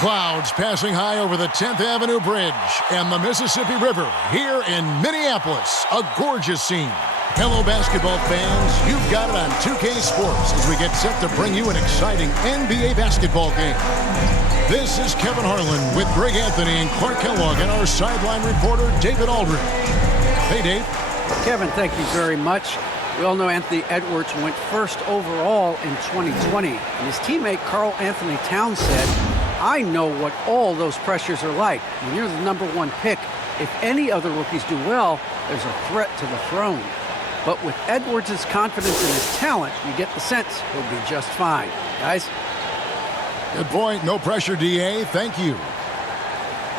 Clouds passing high over the 10th Avenue Bridge and the Mississippi River here in Minneapolis. A gorgeous scene. Hello, basketball fans. You've got it on 2K Sports as we get set to bring you an exciting NBA basketball game. This is Kevin Harlan with Greg Anthony and Clark Kellogg and our sideline reporter, David Aldridge. Hey, Dave. Kevin, thank you very much. We all know Anthony Edwards went first overall in 2020. And his teammate Karl Anthony Towns said, I know what all those pressures are like. When you're the #1 pick, if any other rookies do well, there's a threat to the throne. But with Edwards' confidence in his talent, you get the sense he'll be just fine. Guys? Good point. No pressure, DA. Thank you.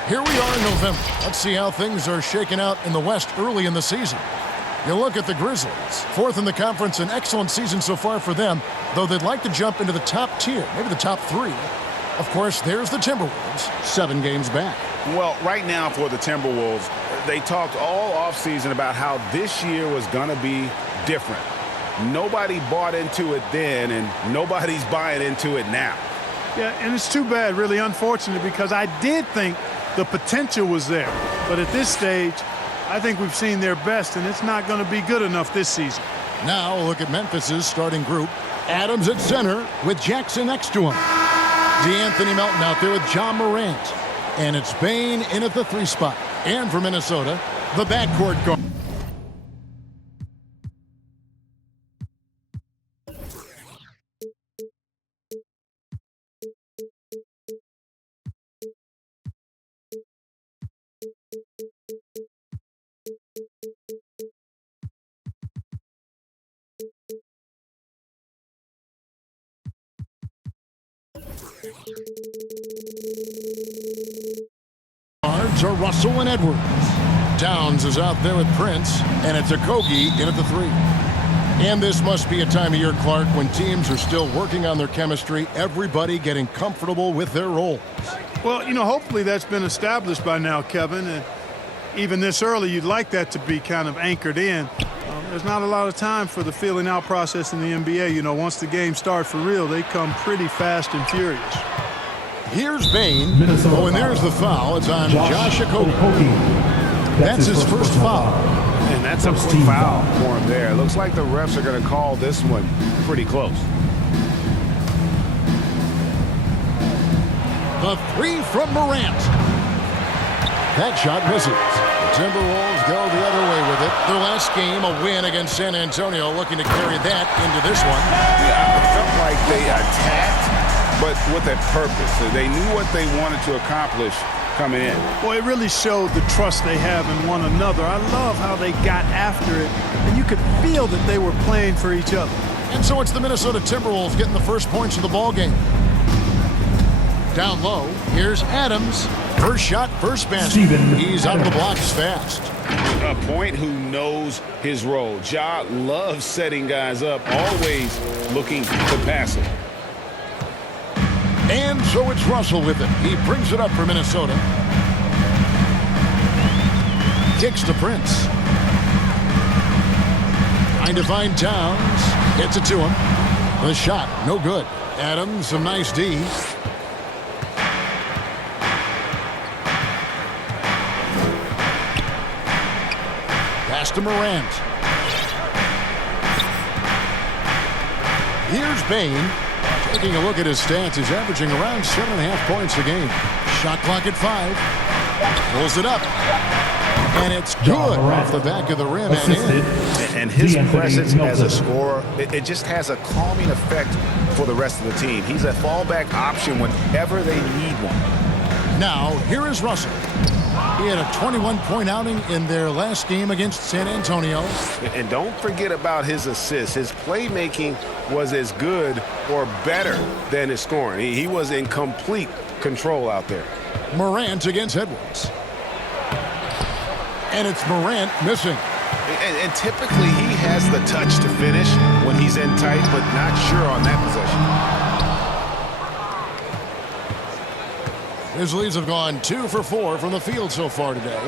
Here we are in November. Let's see how things are shaking out in the West early in the season. You look at the Grizzlies. 4th in the conference, an excellent season so far for them, though they'd like to jump into the top tier, maybe the top 3. Of course, there's the Timberwolves, 7 games back. Well, right now for the Timberwolves, they talked all offseason about how this year was going to be different. Nobody bought into it then, and nobody's buying into it now. Yeah, and it's too bad, really unfortunate, because I did think the potential was there. But at this stage, I think we've seen their best, and it's not going to be good enough this season. Now look at Memphis's starting group. Adams at center with Jackson next to him. DeAnthony Melton out there with John Morant. And it's Bane in at the 3 spot. And for Minnesota, the backcourt guard. Are Russell and Edwards. Towns is out there with Prince, and it's Okogie in at the 3. And this must be a time of year, Clark, when teams are still working on their chemistry, everybody getting comfortable with their roles. Well, you know, hopefully that's been established by now, Kevin. And even this early, you'd like that to be kind of anchored in. There's not a lot of time for the feeling out process in the NBA. You know, once the game starts for real, they come pretty fast and furious. Here's Bane. Oh, and there's the foul. It's on Josh Okogie. That's his first foul. And that's a quick foul for him there. It looks like the refs are going to call this one pretty close. The 3 from Morant. That shot misses. The Timberwolves go the other way with it. Their last game, a win against San Antonio, looking to carry that into this one. Yeah, it felt like they attacked, but with a purpose. They knew what they wanted to accomplish coming in. Well, it really showed the trust they have in one another. I love how they got after it, and you could feel that they were playing for each other. And so it's the Minnesota Timberwolves getting the first points of the ball game. Down low, here's Adams. First shot, first basket. He's out of the blocks fast. A point who knows his role. Ja loves setting guys up, always looking to pass it. And so it's Russell with it. He brings it up for Minnesota. Kicks to Prince. Trying to find Towns. Gets it to him. The shot, no good. Adams, some nice D. Pass to Morant. Here's Bane. Taking a look at his stats, he's averaging around 7.5 points a game. Shot clock at 5. Pulls it up. And it's good off the back of the rim and in. And his presence as a scorer, it just has a calming effect for the rest of the team. He's a fallback option whenever they need one. Now, here is Russell. He had a 21-point outing in their last game against San Antonio. And don't forget about his assists. His playmaking was as good or better than his scoring. He was in complete control out there. Morant against Edwards. And it's Morant missing. And typically he has the touch to finish when he's in tight, but not sure on that possession. Grizzlies have gone 2 for 4 from the field so far today.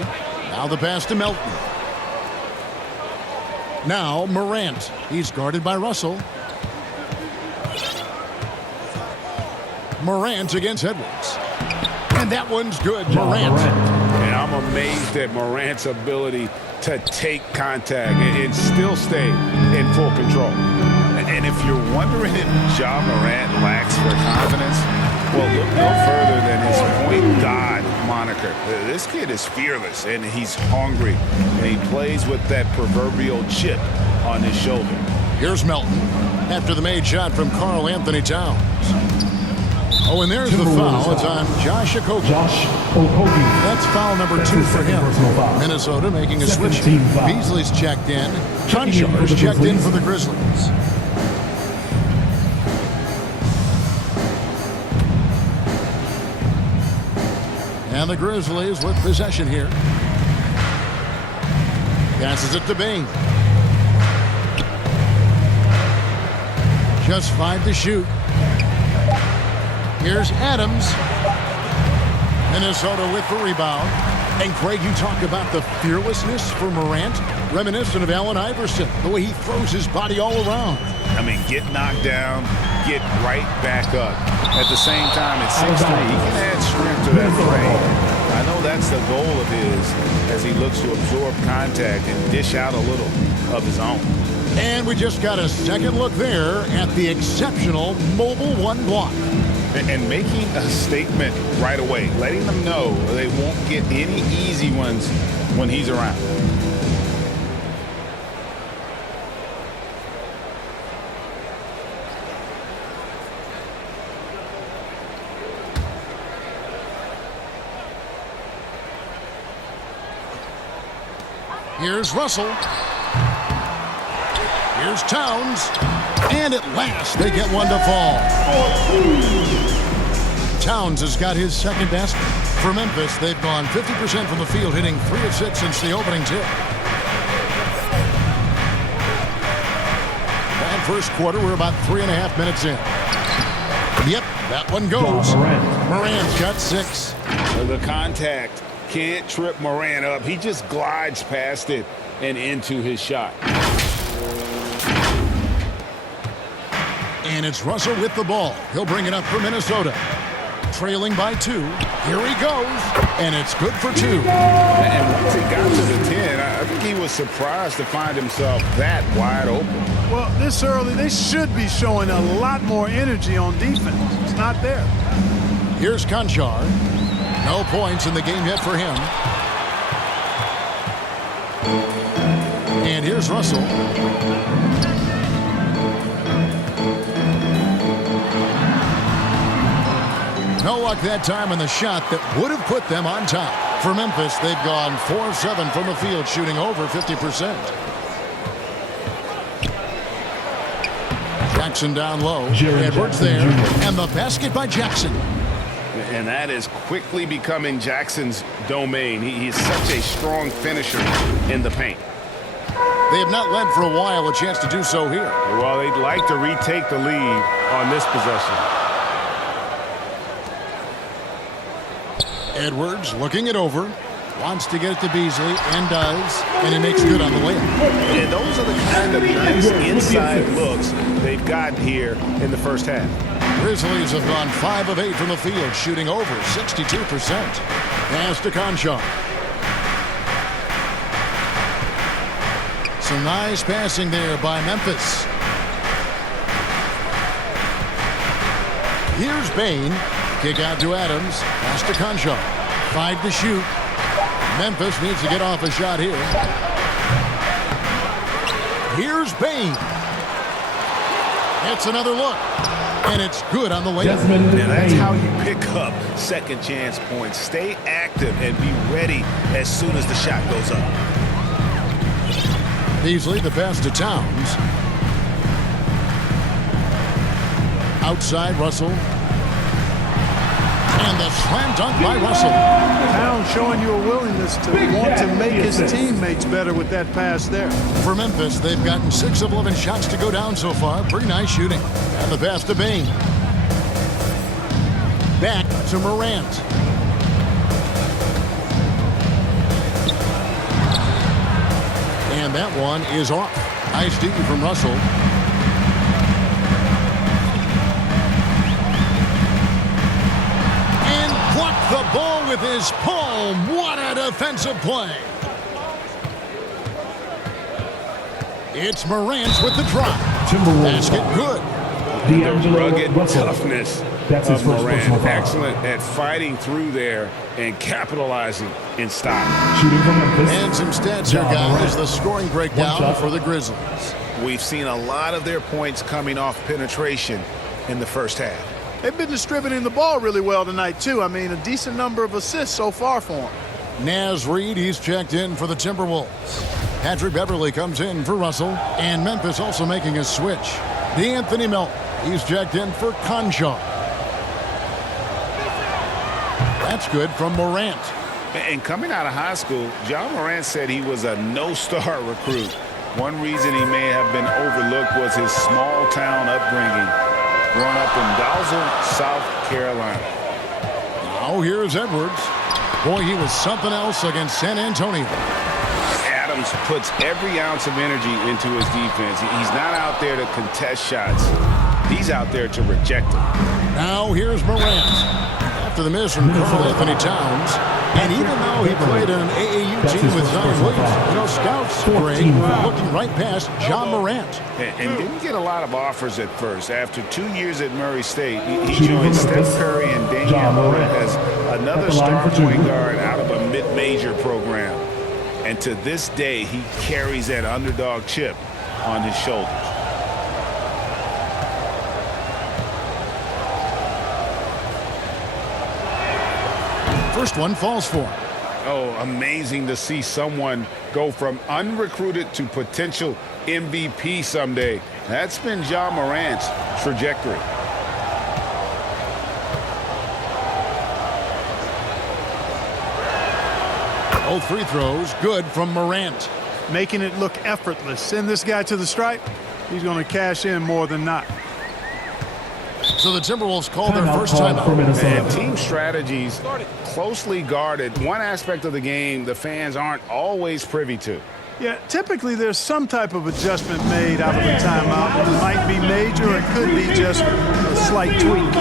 Now the pass to Melton. Now Morant. He's guarded by Russell. Morant against Edwards. And that one's good. Morant. And I'm amazed at Morant's ability to take contact and still stay in full control. And if you're wondering if Ja Morant lacks for confidence, well, look no further than his point guard moniker. This kid is fearless, and he's hungry, and he plays with that proverbial chip on his shoulder. Here's Melton after the made shot from Karl Anthony Towns. Oh, and there's the foul. It's on Josh Okogie. That's foul number 2 for him. Minnesota making a switch. Beasley's checked in. Conchard's checked in for the Grizzlies. And the Grizzlies with possession here. Passes it to Bain. Just 5 to shoot. Here's Adams. Minnesota with the rebound. And Craig, you talk about the fearlessness for Morant, reminiscent of Allen Iverson, the way he throws his body all around. I mean, get knocked down, get right back up. At the same time, at 6'3", he can add strength to that frame. I know that's the goal of his as he looks to absorb contact and dish out a little of his own. And we just got a second look there at the exceptional mobile 1 block. And making a statement right away, letting them know they won't get any easy ones when he's around. Here's Russell. Here's Towns. And at last, they get one to fall. Towns has got his second best. For Memphis, they've gone 50% from the field, hitting 3 of 6 since the opening tip. That first quarter, we're about 3.5 minutes in. Yep, that one goes. Morant's got 6. The contact can't trip Morant up. He just glides past it and into his shot. And it's Russell with the ball. He'll bring it up for Minnesota. Trailing by 2. Here he goes. And it's good for 2. And once he got to the 10, I think he was surprised to find himself that wide open. Well, this early, they should be showing a lot more energy on defense. It's not there. Here's Conchard. No points in the game yet for him. And here's Russell. No luck that time in the shot that would have put them on top. For Memphis, they've gone 4 of 7 from the field, shooting over 50%. Jackson down low. Edwards there. And the basket by Jackson. And that is quickly becoming Jackson's domain. He's such a strong finisher in the paint. They have not led for a while, a chance to do so here. Well, they'd like to retake the lead on this possession. Edwards looking it over. Wants to get it to Beasley, and does. And he makes good on the layup. And those are the kind of nice inside looks they've gotten here in the first half. Grizzlies have gone 5 of 8 from the field, shooting over 62%. Pass to Conchard. Some nice passing there by Memphis. Here's Bain. Kick out to Adams. Pass to Conchard. 5 to shoot. Memphis needs to get off a shot here. Here's Bain. It's another look. And it's good on the layup. And that's how you pick up second chance points. Stay active and be ready as soon as the shot goes up. Beasley, the pass to Towns. Outside, Russell. And the slam dunk by Russell. Towns showing you a willingness to want to make his teammates better with that pass there. For Memphis, they've gotten 6 of 11 shots to go down so far. Pretty nice shooting. And the pass to Bain. Back to Morant. And that one is off. Nice D from Russell. And blocked the ball with his palm. What a defensive play. It's Morant with the drop. Basket good. The rugged toughness of Morant. Excellent at fighting through there and capitalizing in style. And some stats here, guys. The scoring breakdown for the Grizzlies. We've seen a lot of their points coming off penetration in the first half. They've been distributing the ball really well tonight, too. I mean, a decent number of assists so far for them. Naz Reid, he's checked in for the Timberwolves. Patrick Beverley comes in for Russell. And Memphis also making a switch. D'Anthony Melton, he's checked in for Conchar. That's good from Morant. And coming out of high school, John Morant said he was a no-star recruit. One reason he may have been overlooked was his small-town upbringing, growing up in Dalzell, South Carolina. Now here's Edwards. Boy, he was something else against San Antonio. Adams puts every ounce of energy into his defense. He's not out there to contest shots. He's out there to reject them. Now here's Morant. After the miss from Karl Anthony Towns. And even though he played in an AAU team with Zion Williams, scouts, Greg, were looking right past John Morant. And didn't get a lot of offers at first. After 2 years at Murray State, he joined Steph Curry and Damian Lillard as another star point guard out of a mid-major program. And to this day, he carries that underdog chip on his shoulders. First one falls for him. Oh, amazing to see someone go from unrecruited to potential MVP someday. That's been John Morant's trajectory. Both free throws good from Morant. Making it look effortless. Send this guy to the stripe. He's going to cash in more than not. So the Timberwolves call their first timeout. And team strategies closely guarded. One aspect of the game the fans aren't always privy to. Yeah, typically there's some type of adjustment made out of the timeout. It might be major or it could be just a slight tweak.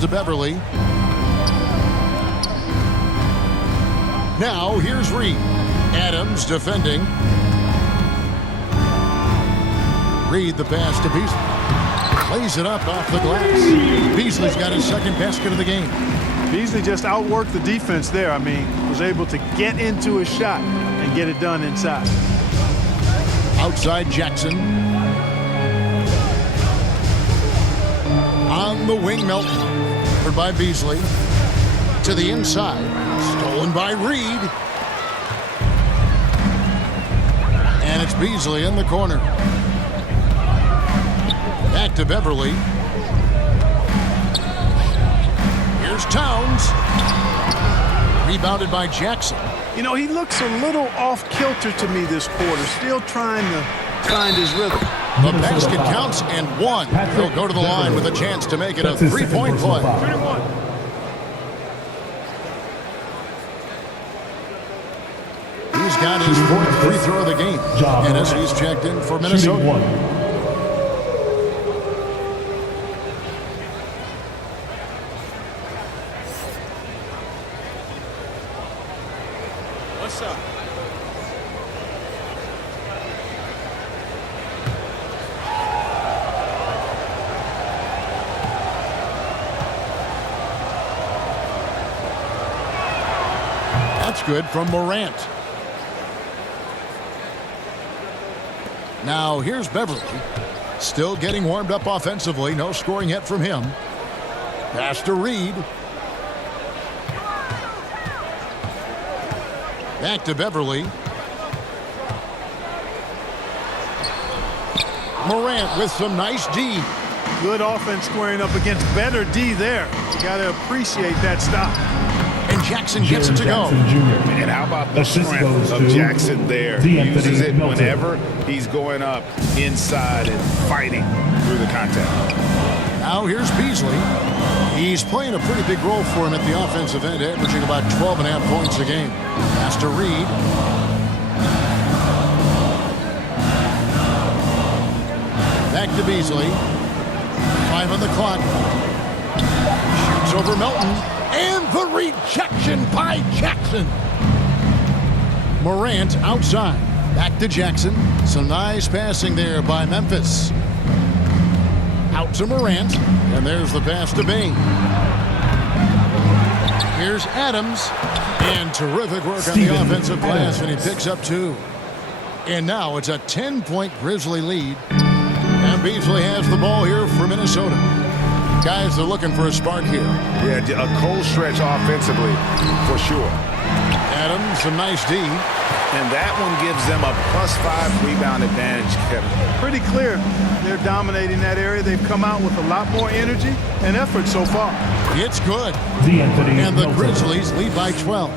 To Beverley. Now here's Reid. Adams defending. Reid the pass to Beasley. Plays it up off the glass. Beasley's got his second basket of the game. Beasley just outworked the defense there. I mean, was able to get into his shot and get it done inside. Outside Jackson. On the wing, Melton. By Beasley to the inside, stolen by Reid, and it's Beasley in the corner. Back to Beverley. Here's Towns, rebounded by Jackson. You know, he looks a little off kilter to me this quarter, still trying to find his rhythm. The basket counts and one. He'll go to the line with a chance to make it a three-point play. He's got his fourth free throw of the game. And as he's checked in for Minnesota. What's up? That's good from Morant. Now here's Beverley. Still getting warmed up offensively. No scoring yet from him. Pass to Reid. Back to Beverley. Morant with some nice D. Good offense squaring up against better D there. You got to appreciate that stop. And Jackson gets it to go. And how about the strength of Jackson there? He uses it whenever he's going up inside and fighting through the contact. Now here's Beasley. He's playing a pretty big role for him at the offensive end, averaging about 12.5 points a game. Has to Reed. Back to Beasley. 5 on the clock. Shoots over Melton. And the rejection by Jackson. Morant outside. Back to Jackson. Some nice passing there by Memphis. Out to Morant. And there's the pass to Bain. Here's Adams. And terrific work on the offensive glass, and he picks up 2. And now it's a 10-point Grizzly lead. And Beasley has the ball here for Minnesota. Guys are looking for a spark here. Yeah, a cold stretch offensively, for sure. Adams, a nice D. And that one gives them a +5 rebound advantage, Kevin. Pretty clear. They're dominating that area. They've come out with a lot more energy and effort so far. It's good. And the Grizzlies lead by 12.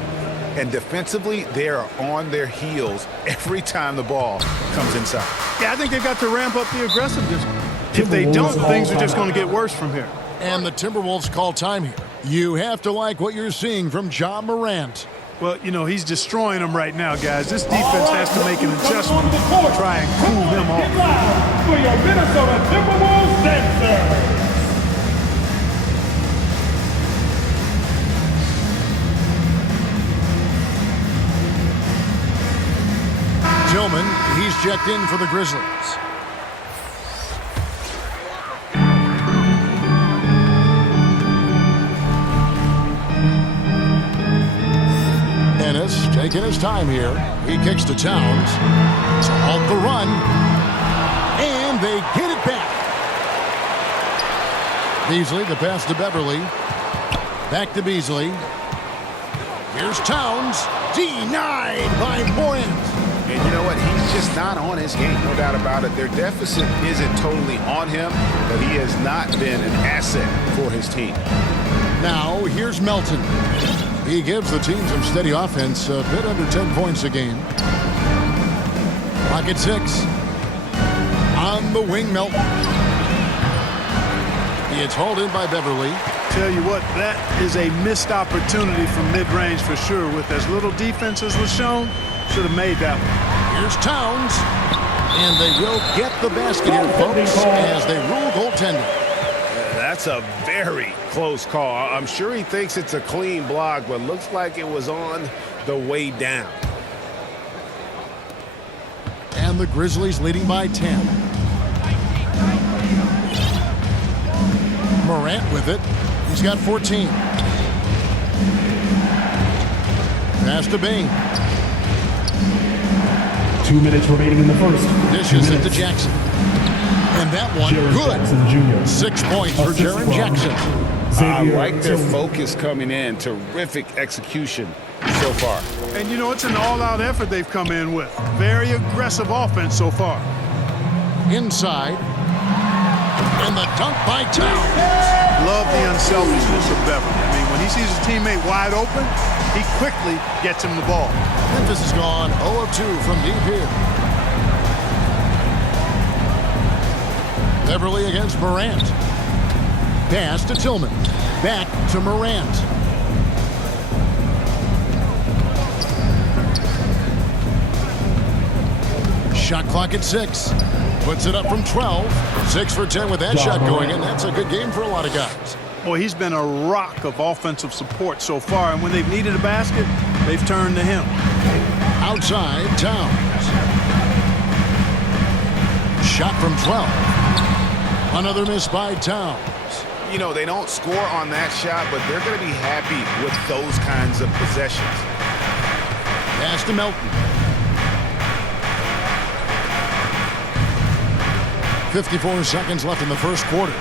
And defensively, they are on their heels every time the ball comes inside. Yeah, I think they've got to ramp up the aggressiveness. If they don't, things are just going to get worse from here. And the Timberwolves call time here. You have to like what you're seeing from Ja Morant. Well, you know, he's destroying them right now, guys. This defense has to make an adjustment to try and cool him off. For your Minnesota Timberwolves center. Tillman, he's checked in for the Grizzlies. Ennis taking his time here. He kicks to Towns to halt the run. And they get it back. Beasley, the pass to Beverly. Back to Beasley. Here's Towns. Denied by Morant. And you know what? He's just not on his game, no doubt about it. Their deficit isn't totally on him, but he has not been an asset for his team. Now, here's Melton. He gives the team some steady offense, a bit under 10 points a game. Pocket 6. On the wing, Melton. He gets hauled in by Beverly. Tell you what, that is a missed opportunity from mid-range for sure. With as little defense as was shown, should have made that one. Here's Towns. And they will get the basket here, folks, as they rule goaltending. That's a very close call. I'm sure he thinks it's a clean block, but looks like it was on the way down. And the Grizzlies leading by 10. Morant with it. He's got 14. Pass to Bain. 2 minutes remaining in the first. Dishes it to Jackson. And that one, good. 6 points for Jaren Jackson. I like their focus coming in. Terrific execution so far. And, you know, it's an all-out effort they've come in with. Very aggressive offense so far. Inside. And the dunk by Towns. Love the unselfishness of Beverly. I mean, when he sees his teammate wide open, he quickly gets him the ball. Memphis has gone 0 of 2 from deep here. Beverly against Morant. Pass to Tillman. Back to Morant. Shot clock at 6. Puts it up from 12. 6 for 10 with that shot going in. That's a good game for a lot of guys. Boy, he's been a rock of offensive support so far, and when they've needed a basket, they've turned to him. Outside, Towns. Shot from 12. Another miss by Towns. You know, they don't score on that shot, but they're going to be happy with those kinds of possessions. Pass to Melton. 54 seconds left in the first quarter.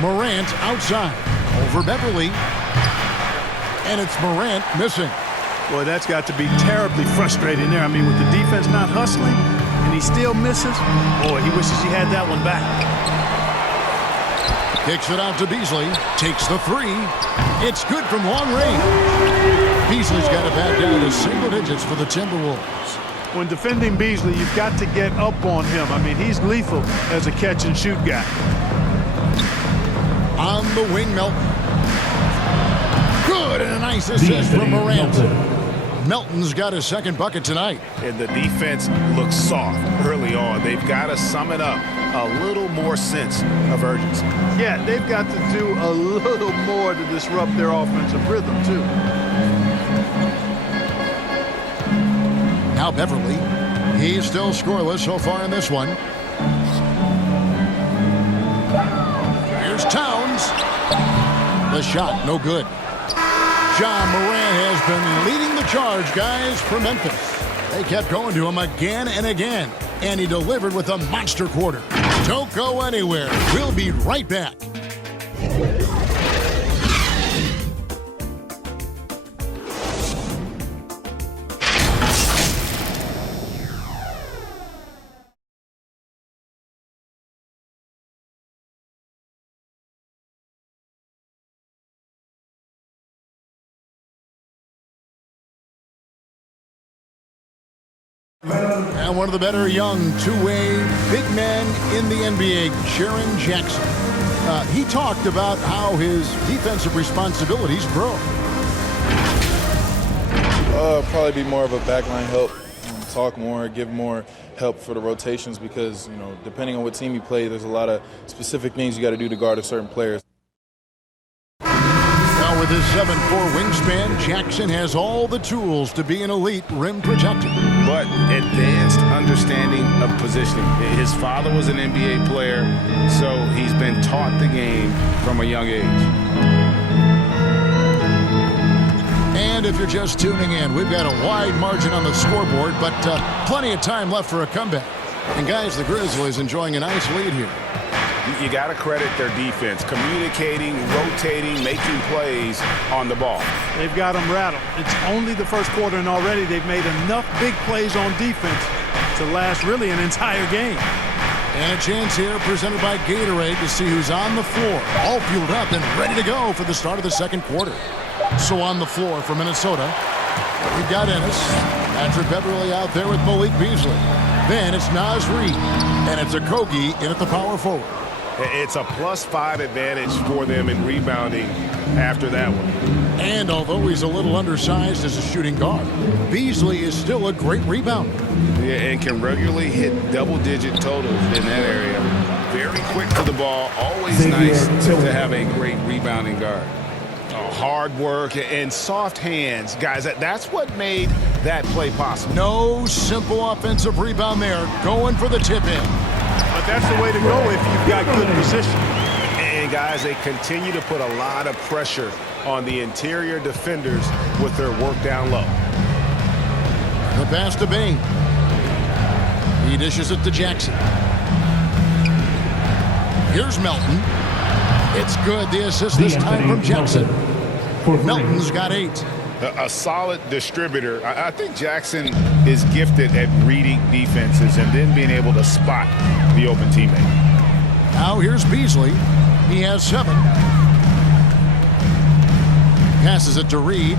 Morant outside. Over Beverly. And it's Morant missing. Boy, that's got to be terribly frustrating there. I mean, with the defense not hustling, and he still misses. Boy, he wishes he had that one back. Kicks it out to Beasley. Takes the three. It's good from long range. Beasley's got it back down to single digits for the Timberwolves. When defending Beasley, you've got to get up on him. I mean, he's lethal as a catch-and-shoot guy. On the wing, Melton. Good, and a nice assist from Morant. Melton's got his second bucket tonight. And the defense looks soft early on. They've got to sum it up. A little more sense of urgency. Yeah, they've got to do a little more to disrupt their offensive rhythm, too. Now Beverly. He's still scoreless so far in this one. Here's Towns. The shot, no good. John Morant has been leading the charge, guys, for Memphis. They kept going to him again and again, and he delivered with a monster quarter. Don't go anywhere. We'll be right back. And one of the better young two-way big men in the NBA, Jaren Jackson. He talked about how his defensive responsibilities grow. Probably be more of a backline help, talk more, give more help for the rotations because, you know, depending on what team you play, there's a lot of specific things you got to do to guard a certain player. Now with his 7'4" wingspan, Jackson has all the tools to be an elite rim protector. But advanced understanding of positioning. His father was an NBA player, so he's been taught the game from a young age. And if you're just tuning in, we've got a wide margin on the scoreboard, but plenty of time left for a comeback. And guys, the Grizzlies enjoying a nice lead here. You got to credit their defense, communicating, rotating, making plays on the ball. They've got them rattled. It's only the first quarter, and already they've made enough big plays on defense to last really an entire game. And a chance here presented by Gatorade to see who's on the floor, all fueled up and ready to go for the start of the second quarter. So on the floor for Minnesota, we've got Ennis, Patrick Beverly out there with Malik Beasley. Then it's Naz Reid, and it's Okogie in at the power forward. It's a +5 advantage for them in rebounding after that one. And although he's a little undersized as a shooting guard, Beasley is still a great rebounder. Yeah, and can regularly hit double-digit totals in that area. Very quick to the ball. Always nice to have a great rebounding guard. Hard work and soft hands. Guys, that's what made that play possible. No simple offensive rebound there. Going for the tip-in. But that's the way to go if you've got good position. And, guys, they continue to put a lot of pressure on the interior defenders with their work down low. The pass to Bain. He dishes it to Jackson. Here's Melton. It's good. The assist this time from Jackson. Melton's got 8. A solid distributor. I think Jackson is gifted at reading defenses and then being able to spot the open teammate. Now here's Beasley. He has 7. Passes it to Reid.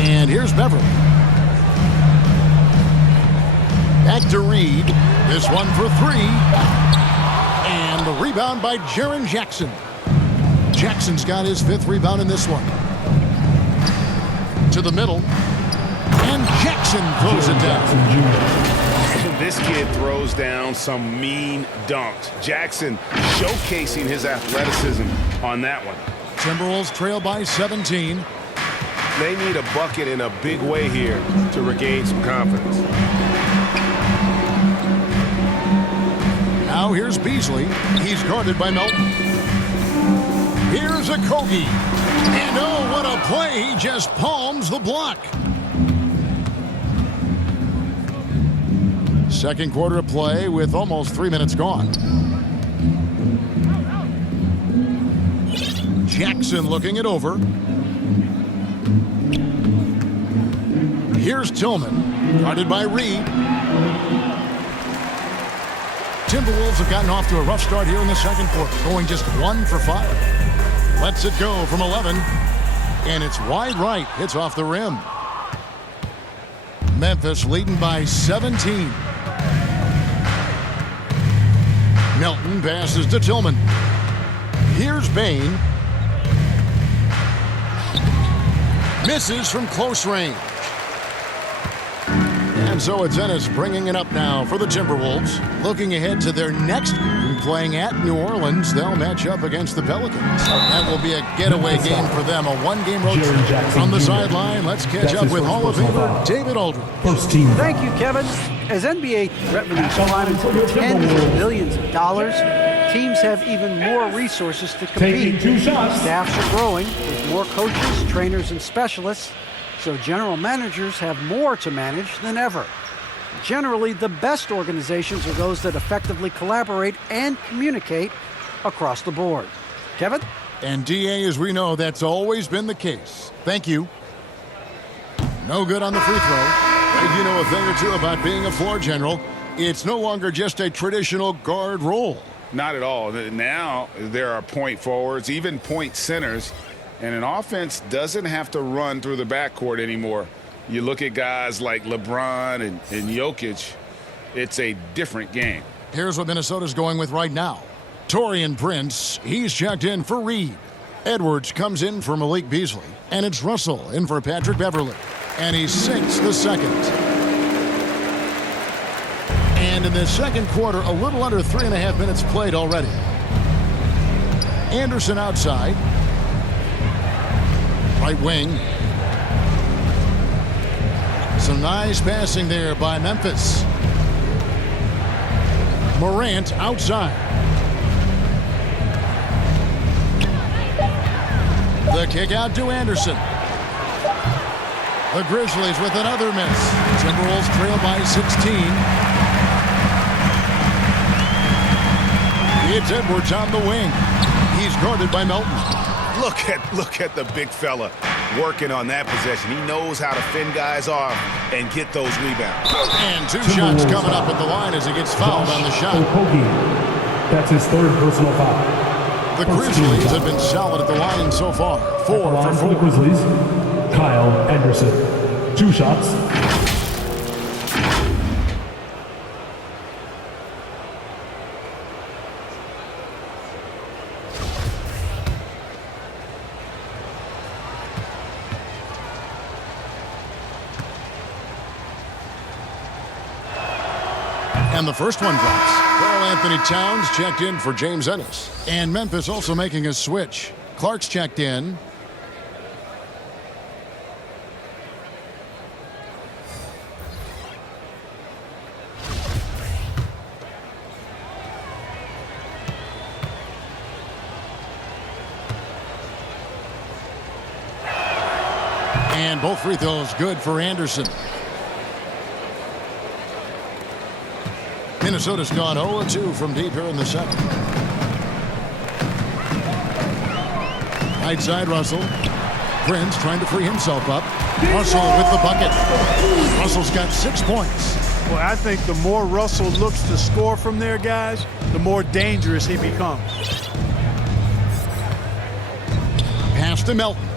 And here's Beverly. Back to Reid. This one for 3. And the rebound by Jaren Jackson. Jackson's got his 5th rebound in this one. To the middle. And Jackson throws it down. This kid throws down some mean dunks. Jackson showcasing his athleticism on that one. Timberwolves trail by 17. They need a bucket in a big way here to regain some confidence. Now here's Beasley. He's guarded by Melton. Here's Okogie. And oh, what a play. He just palms the block. Second quarter of play with almost 3 minutes gone. Jackson looking it over. Here's Tillman, guarded by Reid. Timberwolves have gotten off to a rough start here in the second quarter, going just 1 for 5. Lets it go from 11, and it's wide right. Hits off the rim. Memphis leading by 17. Melton passes to Tillman. Here's Bain. Misses from close range. And so it's Ennis bringing it up now for the Timberwolves. Looking ahead to their next game, playing at New Orleans. They'll match up against the Pelicans. That will be a getaway game for them, a one-game road trip. On the sideline, let's catch up with Hall of Famer David Aldridge. Thank you, Kevin. As NBA revenues climb into tens of millions of dollars, teams have even more resources to compete. Staffs are growing with more coaches, trainers, and specialists, so general managers have more to manage than ever. Generally, the best organizations are those that effectively collaborate and communicate across the board. Kevin? And DA, as we know, that's always been the case. Thank you. No good on the free throw. You know a thing or two about being a floor general. It's no longer just a traditional guard role. Not at all. Now there are point forwards, even point centers, and an offense doesn't have to run through the backcourt anymore. You look at guys like LeBron and Jokic, it's a different game. Here's what Minnesota's going with right now. Taurean Prince, he's checked in for Reed. Edwards comes in for Malik Beasley, and it's Russell in for Patrick Beverley. And he sinks the second. And in the second quarter, a little under 3.5 minutes played already. Anderson outside. Right wing. Some nice passing there by Memphis. Morant outside. The kick out to Anderson. The Grizzlies with another miss. Timberwolves trail by 16. It's Edwards on the wing. He's guarded by Melton. Look at the big fella working on that possession. He knows how to fend guys off and get those rebounds. And 2 shots coming up at the line as he gets fouled on the shot. That's his 3rd personal foul. The Grizzlies have been solid at the line so far. 4 for 4. The Grizzlies, Kyle Anderson. 2 shots. And the first one drops. Karl-Anthony Towns checked in for James Ennis. And Memphis also making a switch. Clark's checked in. And both free throws good for Anderson. Minnesota's gone 0-2 from deep here in the second. Right side, Russell. Prince trying to free himself up. Russell with the bucket. Russell's got 6 points. Well, I think the more Russell looks to score from there, guys, the more dangerous he becomes. Pass to Melton.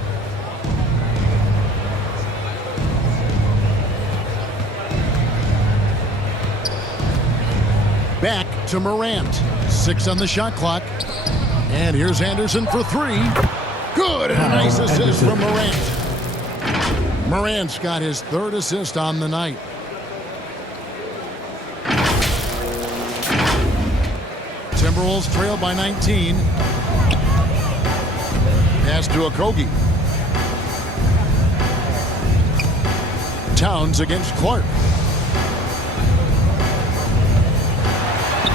Back to Morant. 6 on the shot clock. And here's Anderson for 3. Good, and a nice assist from Morant. Morant's got his 3rd assist on the night. Timberwolves trail by 19. Pass to Okogie. Towns against Clark.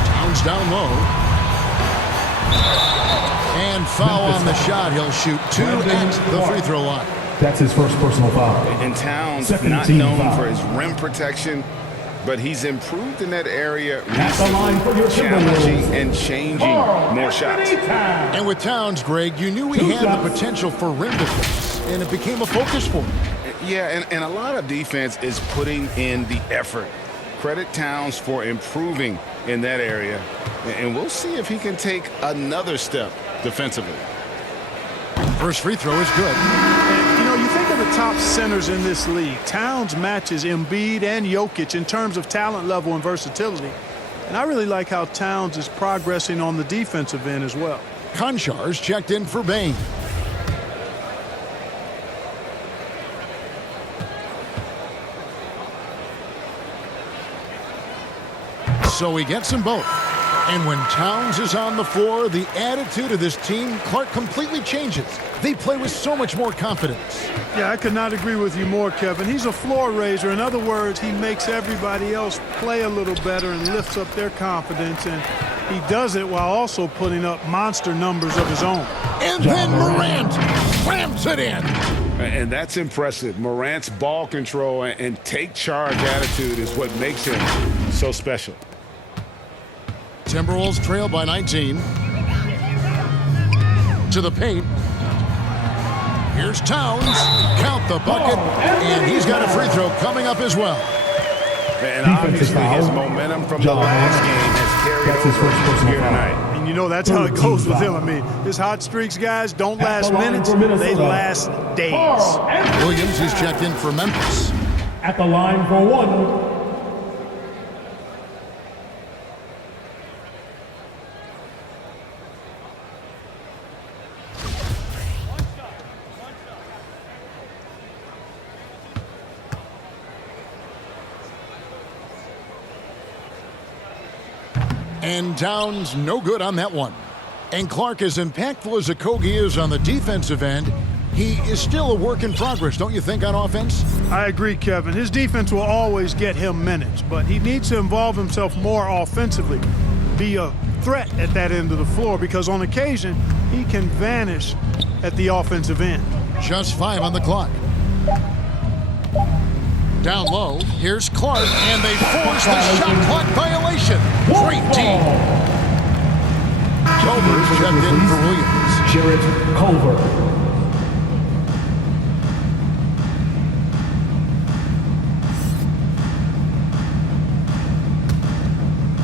Towns down low. And foul on the shot. He'll shoot 2 at the free throw line. That's his 1st personal foul. And Towns not known for his rim protection, but he's improved in that area recently, challenging and changing more shots. And with Towns, Greg, you knew he had the potential for rim defense, and it became a focus for him. Yeah, and a lot of defense is putting in the effort. Credit Towns for improving in that area. And we'll see if he can take another step defensively. First free throw is good. And, you know, you think of the top centers in this league. Towns matches Embiid and Jokic in terms of talent level and versatility. And I really like how Towns is progressing on the defensive end as well. Konchar's checked in for Bain. So he gets them both. And when Towns is on the floor, the attitude of this team, Clark, completely changes. They play with so much more confidence. Yeah, I could not agree with you more, Kevin. He's a floor raiser. In other words, he makes everybody else play a little better and lifts up their confidence. And he does it while also putting up monster numbers of his own. And then Morant slams it in. And that's impressive. Morant's ball control and take charge attitude is what makes him so special. Timberwolves trail by 19. To the paint. Here's Towns. Count the bucket. And he's got a free throw coming up as well. And obviously his momentum from the last game has carried over here tonight. And you know that's how it goes with him. I mean, his hot streaks, guys, don't last minutes. They last days. Williams is checked in for Memphis. At the line for one. And Towns no good on that one. And Clark, as impactful as Okogie is on the defensive end, he is still a work in progress, don't you think, on offense? I agree, Kevin. His defense will always get him minutes, but he needs to involve himself more offensively, be a threat at that end of the floor, because on occasion, he can vanish at the offensive end. Just 5 on the clock. Down low, here's Clark, and they force the shot clock violation. Great team. Culver's checked in for Williams. Jarrett Culver.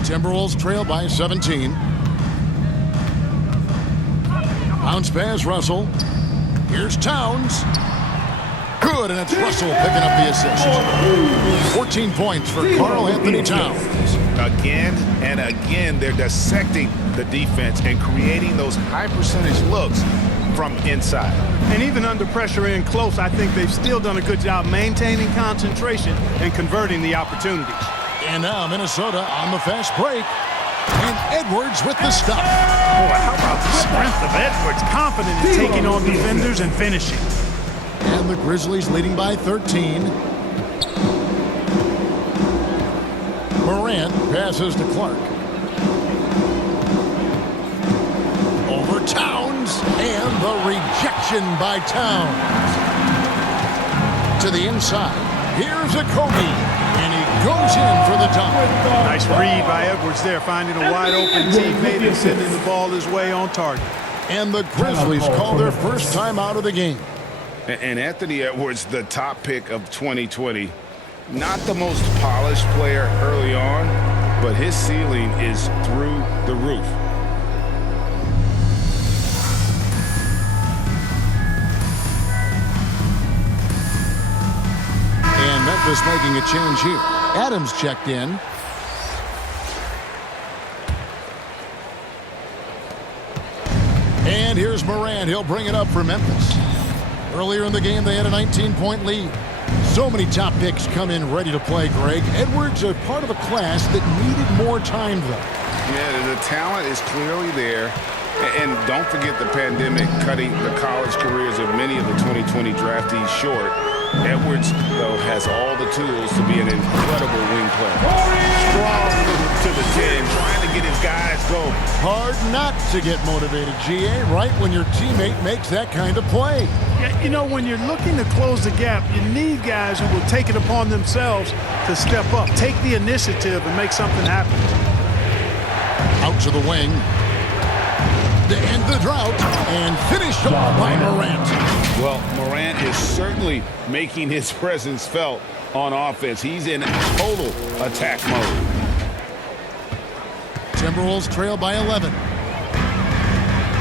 Timberwolves trail by 17. Bounce pass, Russell. Here's Towns. Good, and it's Russell picking up the assist. 14 points for Karl Anthony Towns. Again and again, they're dissecting the defense and creating those high-percentage looks from inside. And even under pressure in close, I think they've still done a good job maintaining concentration and converting the opportunities. And now Minnesota on the fast break. And Edwards with the stop. Boy, how about the strength of Edwards? Confident in taking on defenders and finishing. And the Grizzlies leading by 13. Morant passes to Clark. Over Towns, and the rejection by Towns. To the inside, here's Okogie, and he goes in for the dunk. Nice read by Edwards there, finding a wide-open teammate and sending the ball his way on target. And the Grizzlies call their first time out of the game. And Anthony Edwards, the top pick of 2020. Not the most polished player early on, but his ceiling is through the roof. And Memphis making a change here. Adams checked in. And here's Morant. He'll bring it up for Memphis. Earlier in the game, they had a 19-point lead. So many top picks come in ready to play, Greg. Edwards are part of a class that needed more time, though. Yeah, the talent is clearly there. And don't forget the pandemic cutting the college careers of many of the 2020 draftees short. Edwards, though, has all the tools to be an incredible wing player. Strong to the 10, trying to get his guys going. Hard not to get motivated, GA, right when your teammate makes that kind of play. Yeah, you know, when you're looking to close the gap, you need guys who will take it upon themselves to step up, take the initiative, and make something happen. Out to the wing. To end the drought, and finished off by Morant. Well, Morant is certainly making his presence felt on offense. He's in total attack mode. Timberwolves trail by 11.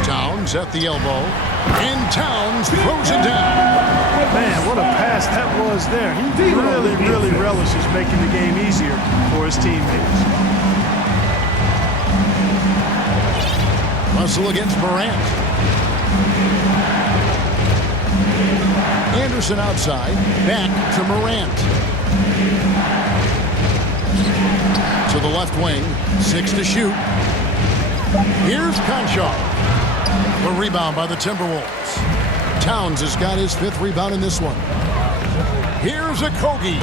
Towns at the elbow. And Towns throws it down. Man, what a pass that was there. He really relishes making the game easier for his teammates. Russell against Morant. Anderson outside. Back to Morant. To the left wing. 6 to shoot. Here's Conchar. The rebound by the Timberwolves. Towns has got his 5th rebound in this one. Here's a Kogi.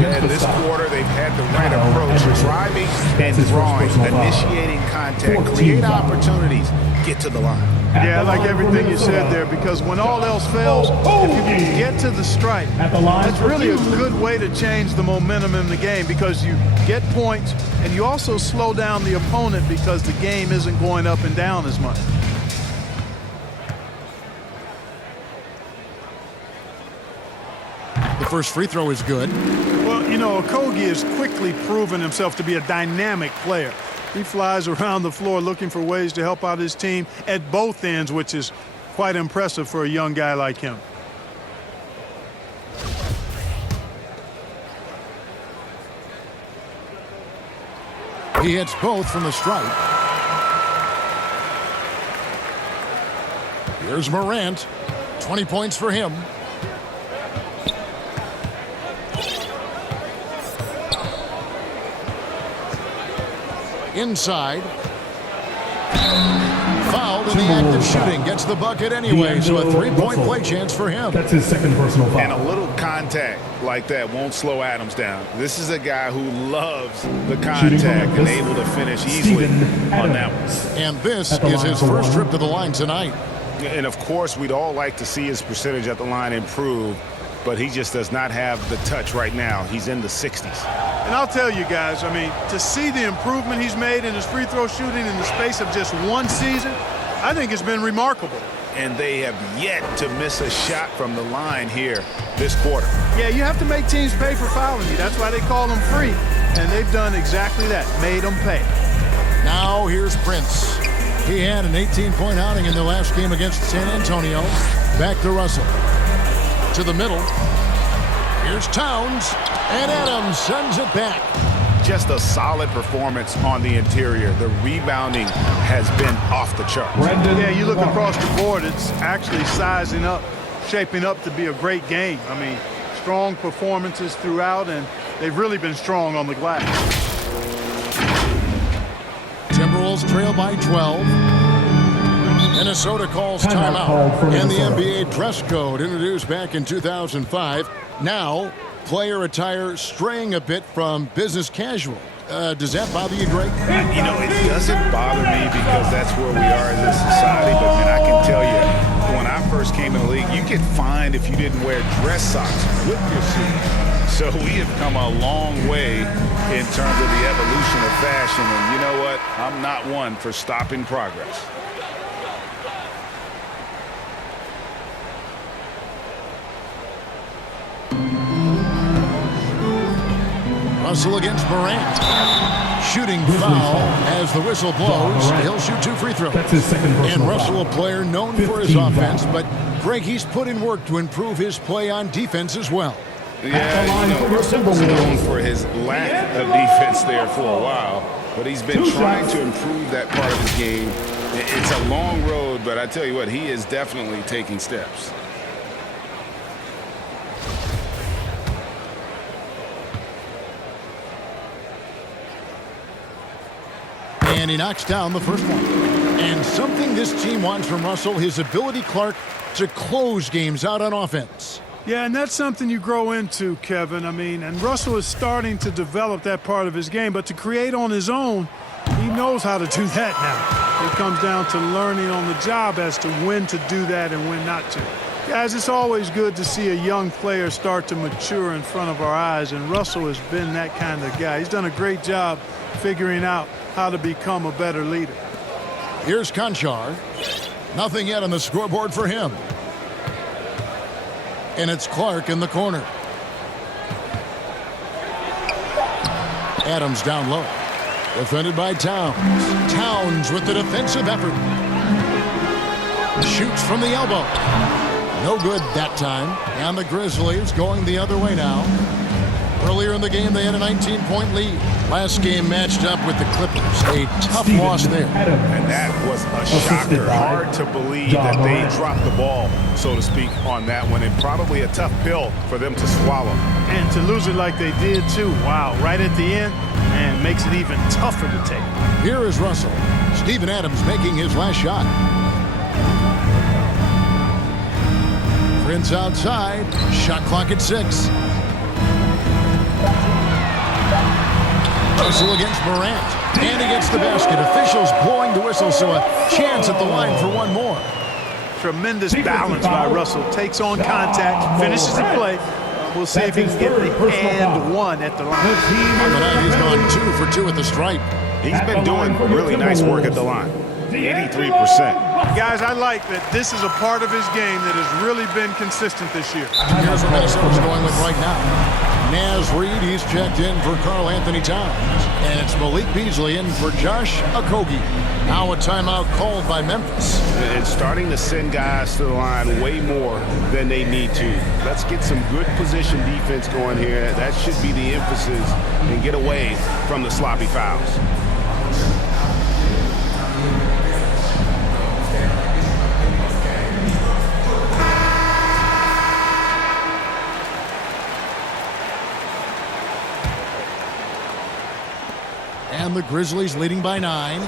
Yeah, in this quarter, they've had the right approach. Driving and drawing, initiating contact, create opportunities, get to the line. Yeah, I like everything you said there, because when all else fails, if you can get to the stripe, that's really a good way to change the momentum in the game, because you get points and you also slow down the opponent because the game isn't going up and down as much. The first free throw is good. Well, you know, Okogie has quickly proven himself to be a dynamic player. He flies around the floor looking for ways to help out his team at both ends, which is quite impressive for a young guy like him. He hits both from the stripe. Here's Morant. 20 points for him. Inside. Fouled in the act of shooting. Gets the bucket anyway, so a 3-point play chance for him. That's his 2nd personal foul. And a little contact like that won't slow Adams down. This is a guy who loves the contact and able to finish easily on that one. And this is his first trip to the line tonight. And, of course, we'd all like to see his percentage at the line improve, but he just does not have the touch right now. He's in the 60s. And I'll tell you guys, I mean, to see the improvement he's made in his free throw shooting in the space of just one season, I think it's been remarkable. And they have yet to miss a shot from the line here this quarter. Yeah, you have to make teams pay for fouling you. That's why they call them free. And they've done exactly that, made them pay. Now here's Prince. He had an 18-point outing in their last game against San Antonio. Back to Russell. To the middle. Here's Towns. And Adams sends it back. Just a solid performance on the interior. The rebounding has been off the charts. Yeah, you look across the board, it's actually sizing up, shaping up to be a great game. I mean, strong performances throughout, and they've really been strong on the glass. Timberwolves trail by 12. Minnesota calls timeout. And the NBA dress code introduced back in 2005. Now, player attire straying a bit from business casual. Does that bother you, Greg? You know, it doesn't bother me because that's where we are as a society. But, man, I can tell you, when I first came in the league, you get fined if you didn't wear dress socks with your suit. So we have come a long way in terms of the evolution of fashion. And you know what? I'm not one for stopping progress. Russell against Morant. Shooting foul as the whistle blows. He'll shoot 2 free throws. That's his 2nd personal And Russell, foul. a player known for his offense, but Greg, he's put in work to improve his play on defense as well. Yeah, you know, Russell was known for his lack of defense there for a while, but he's been trying to improve that part of his game. It's a long road, but I tell you what, he is definitely taking steps. And he knocks down the first one. And something this team wants from Russell, his ability, Clark, to close games out on offense. Yeah, and that's something you grow into, Kevin. I mean, and Russell is starting to develop that part of his game, but to create on his own, he knows how to do that now. It comes down to learning on the job as to when to do that and when not to. Guys, it's always good to see a young player start to mature in front of our eyes, and Russell has been that kind of guy. He's done a great job figuring out how to become a better leader. Here's Conchar. Nothing yet on the scoreboard for him. And it's Clark in the corner. Adams down low. Defended by Towns. Towns with the defensive effort. Shoots from the elbow. No good that time. And the Grizzlies going the other way now. Earlier in the game, they had a 19-point lead. Last game matched up with the Clippers. A tough loss there. And that was a shocker. Hard to believe that they dropped the ball, so to speak, on that one. And probably a tough pill for them to swallow. And to lose it like they did, too. Wow, right at the end, and makes it even tougher to take. Here is Russell. Steven Adams making his last shot. Prince outside. Shot clock at 6. Russell against Morant. And he gets the basket. Officials blowing the whistle, so a chance at the line for one more. Tremendous balance by Russell. Takes on contact, finishes the play. We'll see if he can get the and one at the line. On the night, he's gone 2 for 2 at the stripe. He's been doing really nice work at the line. 83%. Guys, I like that this is a part of his game that has really been consistent this year. Here's what Minnesota's going with right now. Naz Reid, he's checked in for Karl Anthony Towns. And it's Malik Beasley in for Josh Okogie. Now a timeout called by Memphis. It's starting to send guys to the line way more than they need to. Let's get some good position defense going here. That should be the emphasis, and get away from the sloppy fouls. And the Grizzlies leading by 9.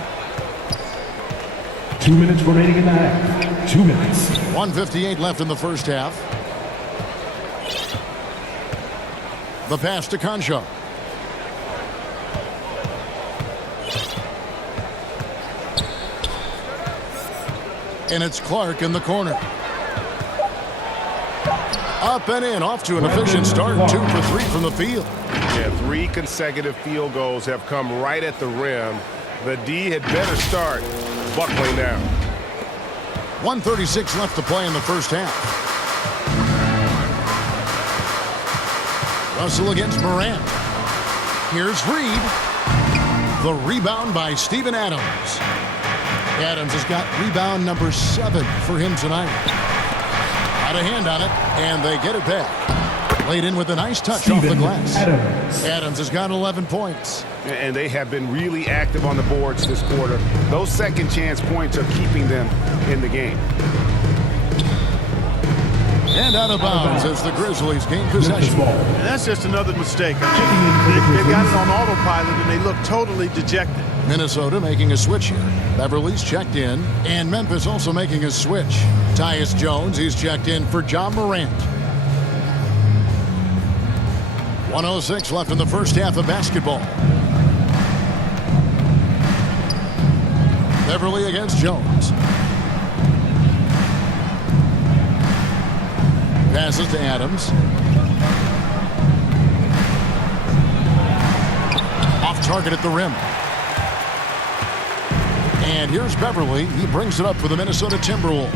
2 minutes remaining in the half. 2 minutes. 1:58 left in the first half. The pass to Concho. And it's Clark in the corner. Up and in, off to an efficient start. 2 for 3 from the field. Yeah, 3 consecutive field goals have come right at the rim. The D had better start buckling down. 1:36 left to play in the first half. Russell against Morant. Here's Reid. The rebound by Steven Adams. Adams has got rebound number 7 for him tonight. Got a hand on it, and they get it back. Laid in with a nice touch off the glass. Adams has got 11 points. And they have been really active on the boards this quarter. Those second chance points are keeping them in the game. And out of bounds as the Grizzlies gain possession. And that's just another mistake. They've got it on autopilot, and they look totally dejected. Minnesota making a switch here. Beverly's checked in, and Memphis also making a switch. Tyus Jones, he's checked in for John Morant. 1:06 left in the first half of basketball. Beverly against Jones. Passes to Adams. Off target at the rim. And here's Beverly. He brings it up for the Minnesota Timberwolves.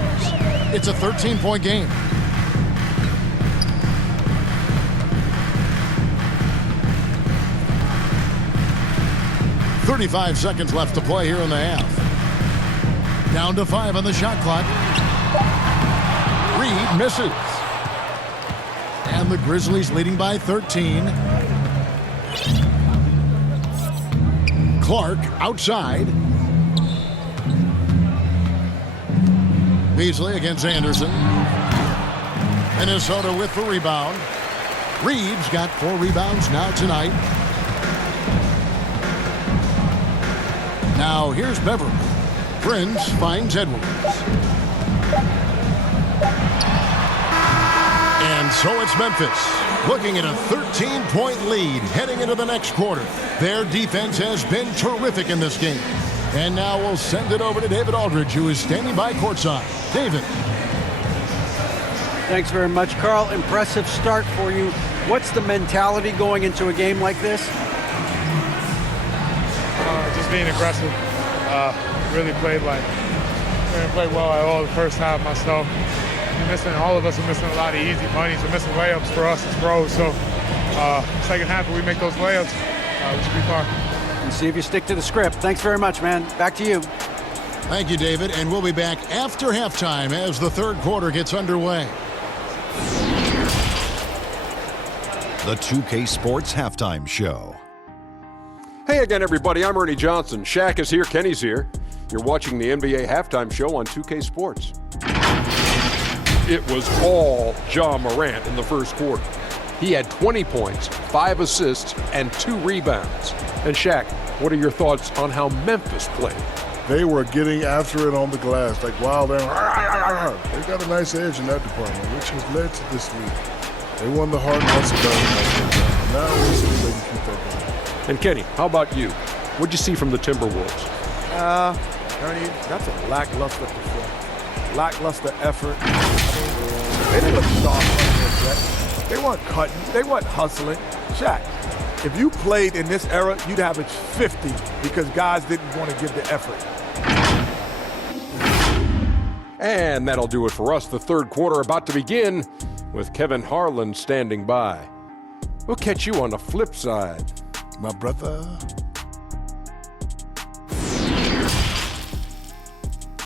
It's a 13-point game. .35 seconds left to play here in the half. Down to 5 on the shot clock. Reid misses. And the Grizzlies leading by 13. Clark outside. Beasley against Anderson. Minnesota with the rebound. Reid's got 4 rebounds now tonight. Now here's Beverly. Prince finds Edwards. And so it's Memphis looking at a 13-point lead heading into the next quarter. Their defense has been terrific in this game. And now we'll send it over to David Aldridge, who is standing by courtside. David. Thanks very much, Carl. Impressive start for you. What's the mentality going into a game like this? Just being aggressive. Really played well at all the first half myself. All of us are missing a lot of easy bunnies. We're missing layups for us as pros. So second half, if we make those layups, we should be fine. and see if you stick to the script. Thanks very much, man. Back to you. Thank you, David, and we'll be back after halftime as the third quarter gets underway. The 2K Sports Halftime Show. Hey again, everybody. I'm Ernie Johnson. Shaq is here. Kenny's here. You're watching the NBA Halftime Show on 2K Sports. It was all Ja Morant in the first quarter. He had 20 points, 5 assists, and 2 rebounds. And Shaq, what are your thoughts on how Memphis played? They were getting after it on the glass, like wild. They got a nice edge in that department, which has led to this league. They won the hard hustle battle. Now we'll see if they can keep that going. And Kenny, how about you? What'd you see from the Timberwolves? Ernie, that's a lackluster performance. Lackluster effort. They didn't look soft. They weren't cutting. They weren't hustling. Shaq, if you played in this era, you'd average 50 because guys didn't want to give the effort. And that'll do it for us. The third quarter about to begin with Kevin Harlan standing by. We'll catch you on the flip side. My brother.